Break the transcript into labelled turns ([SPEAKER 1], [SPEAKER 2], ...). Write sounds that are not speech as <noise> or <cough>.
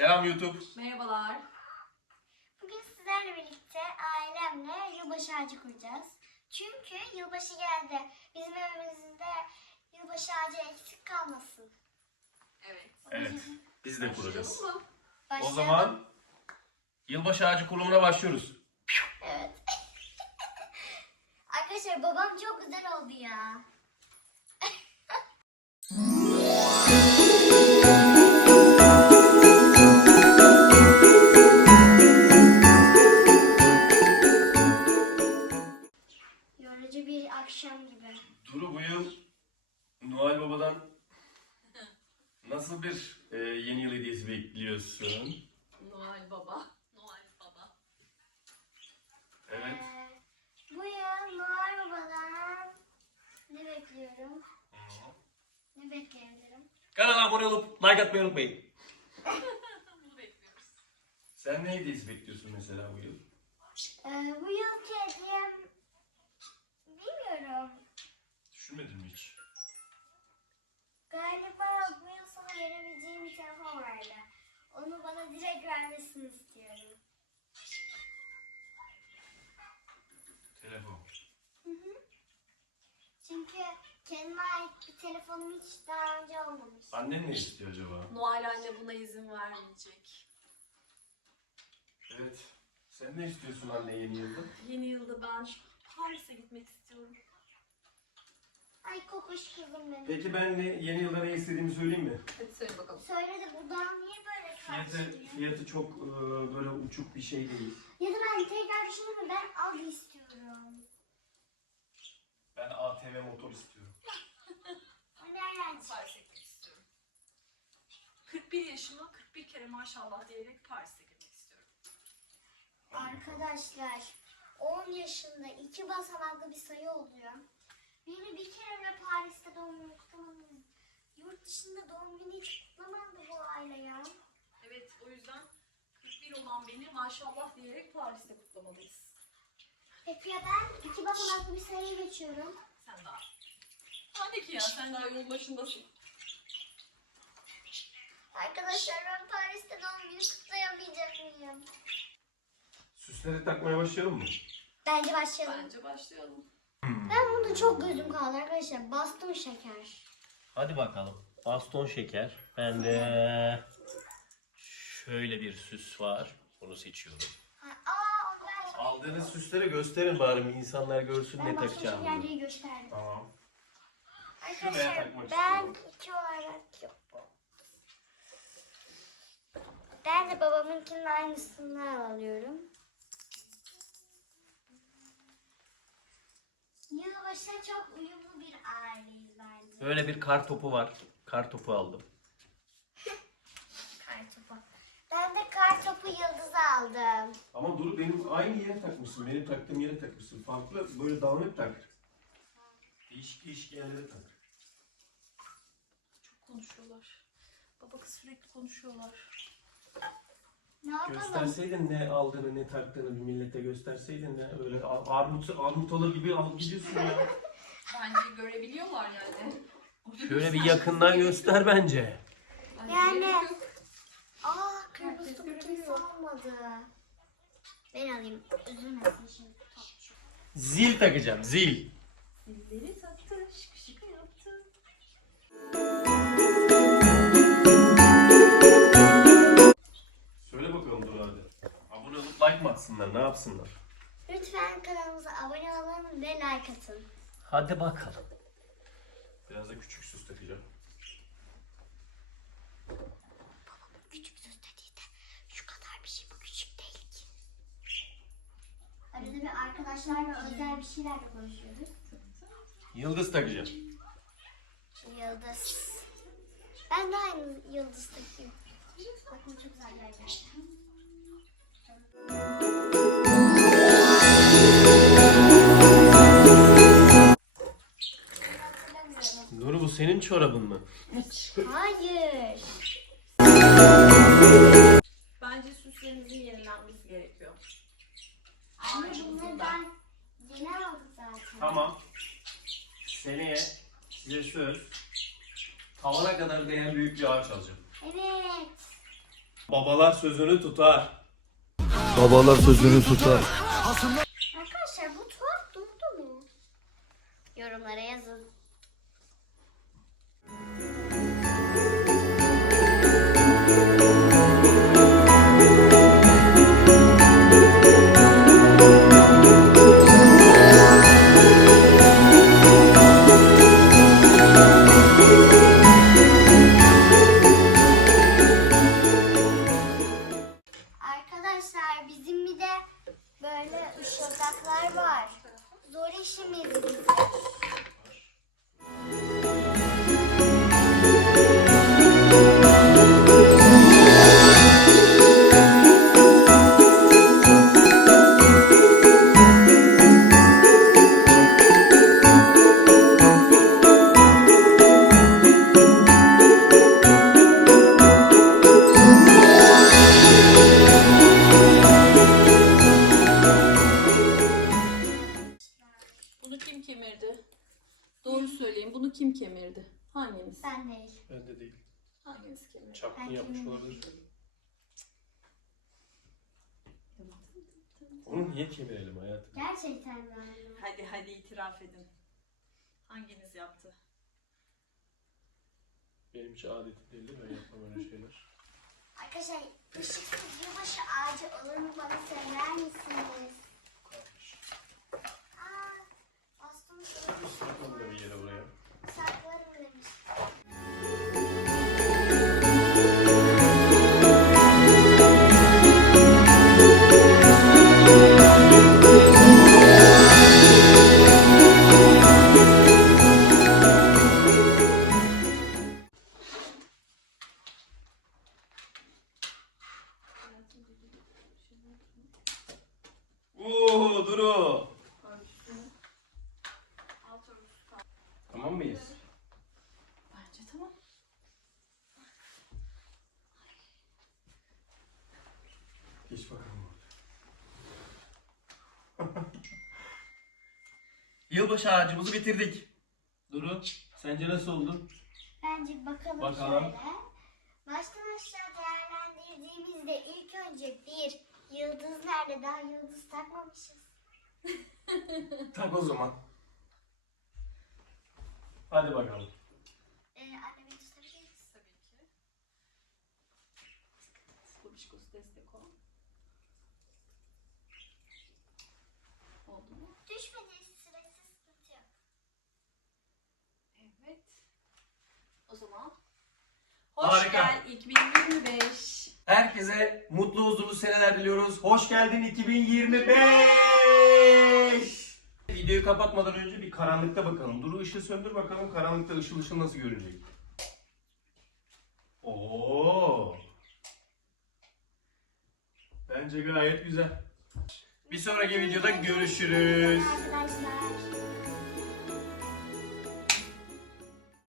[SPEAKER 1] Selam YouTube.
[SPEAKER 2] Merhabalar.
[SPEAKER 3] Bugün sizlerle birlikte ailemle yılbaşı ağacı kuracağız. Çünkü yılbaşı geldi. Bizim evimizde yılbaşı ağacı eksik kalmasın.
[SPEAKER 2] Evet.
[SPEAKER 1] Evet, biz de kuracağız.
[SPEAKER 2] Başlayalım mı?
[SPEAKER 1] O
[SPEAKER 3] Başlayalım.
[SPEAKER 1] zaman yılbaşı ağacı kurulumuna başlıyoruz.
[SPEAKER 3] Evet. <laughs> Arkadaşlar babam çok güzel oldu ya.
[SPEAKER 1] Nasıl bir e, yeni yıl hediyesi bekliyorsun?
[SPEAKER 2] Noel Baba. Noel Baba.
[SPEAKER 1] Evet.
[SPEAKER 3] Ee, bu yıl Noel Baba'dan ne bekliyorum? Ne bekleyebilirim?
[SPEAKER 1] Kanala abone olup like atmayı unutmayın. <laughs>
[SPEAKER 2] Bunu bekliyoruz.
[SPEAKER 1] Sen ne hediyesi bekliyorsun mesela bu yıl?
[SPEAKER 3] Ee, bu yılki hediyem bilmiyorum.
[SPEAKER 1] Düşünmedin mi hiç?
[SPEAKER 3] Galiba bu yıl sana verebileceğim bir telefon vardı. Onu bana direkt vermesini istiyorum.
[SPEAKER 1] Telefon.
[SPEAKER 3] Hı hı. Çünkü kendime ait bir telefonum hiç daha önce olmamış.
[SPEAKER 1] Annen ne istiyor acaba?
[SPEAKER 2] Noel anne buna izin vermeyecek.
[SPEAKER 1] Evet. Sen ne istiyorsun anne yeni yılda?
[SPEAKER 2] Yeni yılda ben Paris'e gitmek istiyorum.
[SPEAKER 3] Ay kokuş kızım benim.
[SPEAKER 1] Peki ben ne, yeni yılda ne istediğimi söyleyeyim mi?
[SPEAKER 2] Hadi söyle bakalım.
[SPEAKER 3] Söyle de buradan niye böyle
[SPEAKER 1] Fiyatı,
[SPEAKER 3] karşılıyor?
[SPEAKER 1] fiyatı çok e, böyle uçuk bir şey değil.
[SPEAKER 3] Ya da ben tekrar düşündüm mü ben Audi istiyorum.
[SPEAKER 1] Ben ATV motor istiyorum. <laughs>
[SPEAKER 3] O nereden çıktı?
[SPEAKER 2] Paris'e gitmek istiyorum. 41 yaşıma 41 kere maşallah diyerek Paris'e gitmek istiyorum.
[SPEAKER 3] Arkadaşlar 10 yaşında iki basamaklı bir sayı oluyor. Beni bir kere bile Paris'te doğum günü kutlamadınız. Yurt dışında doğum günü hiç kutlamadı bu aile ya.
[SPEAKER 2] Evet o yüzden 41 olan beni maşallah diyerek Paris'te kutlamalıyız.
[SPEAKER 3] Peki ya ben iki basamaklı bir sayıya geçiyorum.
[SPEAKER 2] Sen daha. De ki ya sen daha yolun başındasın.
[SPEAKER 3] Arkadaşlar ben Paris'te doğum günü kutlayamayacak mıyım?
[SPEAKER 1] Süsleri takmaya başlayalım mı?
[SPEAKER 3] Bence başlayalım.
[SPEAKER 2] Bence başlayalım.
[SPEAKER 3] Ben bunda çok gözüm kaldı arkadaşlar. Bastım şeker.
[SPEAKER 4] Hadi bakalım. Aston şeker. Ben de şöyle bir süs var. Bunu seçiyorum.
[SPEAKER 3] Ha, aa onu ben,
[SPEAKER 1] Aldığınız süsleri gösterin bari insanlar görsün
[SPEAKER 3] ben
[SPEAKER 1] ne
[SPEAKER 3] bastım
[SPEAKER 1] takacağımızı.
[SPEAKER 3] şeker diye gösterdim.
[SPEAKER 1] Tamam.
[SPEAKER 3] Arkadaşlar
[SPEAKER 1] takmak
[SPEAKER 3] ben iki olarak yok. Ben de babamınkinin aynısından alıyorum. Yılbaşına çok uyumlu bir aileyiz bence.
[SPEAKER 4] Böyle bir kar topu var. Kar topu aldım.
[SPEAKER 3] Kar topu. Ben de kar topu yıldız aldım.
[SPEAKER 1] Ama Duru benim aynı yere takmışsın. Benim taktığım yere takmışsın. Farklı böyle dağınık tak. Değişik değişik yerlere tak.
[SPEAKER 2] Çok konuşuyorlar. Baba kız sürekli konuşuyorlar.
[SPEAKER 3] Ne yapalım?
[SPEAKER 1] Gösterseydin ne aldığını ne taktığını bir millete gösterseydin de öyle a- armut, armut alır gibi alıp gidiyorsun ya. <laughs>
[SPEAKER 2] Bence görebiliyorlar yani.
[SPEAKER 4] Şöyle bir yakından göster bence.
[SPEAKER 3] Yani-. Aa kırmızı
[SPEAKER 2] Herkes görebiliyor.
[SPEAKER 3] kimse almadı. Ben alayım. Üzülmesin şimdi.
[SPEAKER 4] Zil takacağım. Zil.
[SPEAKER 2] Zilleri
[SPEAKER 1] atsınlar ne yapsınlar?
[SPEAKER 3] Lütfen kanalımıza abone olun ve like atın.
[SPEAKER 4] Hadi bakalım.
[SPEAKER 1] Biraz da küçük süs takacağım.
[SPEAKER 3] Küçük söz dediği de şu kadar bir şey bu küçük değil ki. Arada bir arkadaşlarla özel bir şeyler de konuşuyoruz.
[SPEAKER 4] Yıldız takacağım.
[SPEAKER 3] Yıldız. Ben de aynı yıldız takıyorum. Bakın çok güzel gerçekten.
[SPEAKER 4] Çorabın mı?
[SPEAKER 3] Hayır.
[SPEAKER 2] Bence süslerimizin yenilenmesi gerekiyor.
[SPEAKER 3] Anne bunları ben yeni aldım zaten.
[SPEAKER 1] Tamam. Seneye size söz tavana kadar değen büyük bir ağaç alacağım.
[SPEAKER 3] Evet.
[SPEAKER 1] Babalar sözünü tutar.
[SPEAKER 5] Babalar sözünü tutar.
[SPEAKER 3] Arkadaşlar bu tuhaf durdu mu? Yorumlara yazın. Arkadaşlar
[SPEAKER 2] kim kemirdi? Hanginiz?
[SPEAKER 3] Ben değil.
[SPEAKER 1] Ben de değil.
[SPEAKER 2] Hanginiz kemirdi?
[SPEAKER 1] Çapkın yapmış olabilir. Onu niye kemirelim hayatım?
[SPEAKER 3] Gerçekten ben.
[SPEAKER 2] Hadi hadi itiraf edin. Hanginiz yaptı?
[SPEAKER 1] Benim hiç adetim değil ben yapmam öyle şeyler.
[SPEAKER 3] Arkadaşlar ışıksız yılbaşı ağacı olur mu bana söyler misiniz?
[SPEAKER 1] Tamam mıyız?
[SPEAKER 2] Bence tamam.
[SPEAKER 1] Geç bakalım. <laughs> Yılbaşı ağacımızı bitirdik. Duru, sence nasıl oldu?
[SPEAKER 3] Bence bakalım,
[SPEAKER 1] Bakalım.
[SPEAKER 3] şöyle. Baştan aşağı değerlendirdiğimizde ilk önce bir yıldız nerede? Daha yıldız takmamışız.
[SPEAKER 1] Tak o zaman. Hadi bakalım.
[SPEAKER 3] Ee, annemi tutabilir misin?
[SPEAKER 2] Tabii ki. Babişkosu destek ol. Oldu mu?
[SPEAKER 3] Düşmediği süresi sıkıntı yok.
[SPEAKER 2] Evet. O zaman hoş
[SPEAKER 1] Harika.
[SPEAKER 2] gel 2025.
[SPEAKER 1] Herkese mutlu huzurlu seneler diliyoruz. Hoş geldin 2025. Videoyu kapatmadan önce bir karanlıkta bakalım. Duru ışığı söndür bakalım karanlıkta ışıl ışıl nasıl görünecek. Oo. Bence gayet güzel. Bir sonraki videoda görüşürüz.
[SPEAKER 3] Arkadaşlar.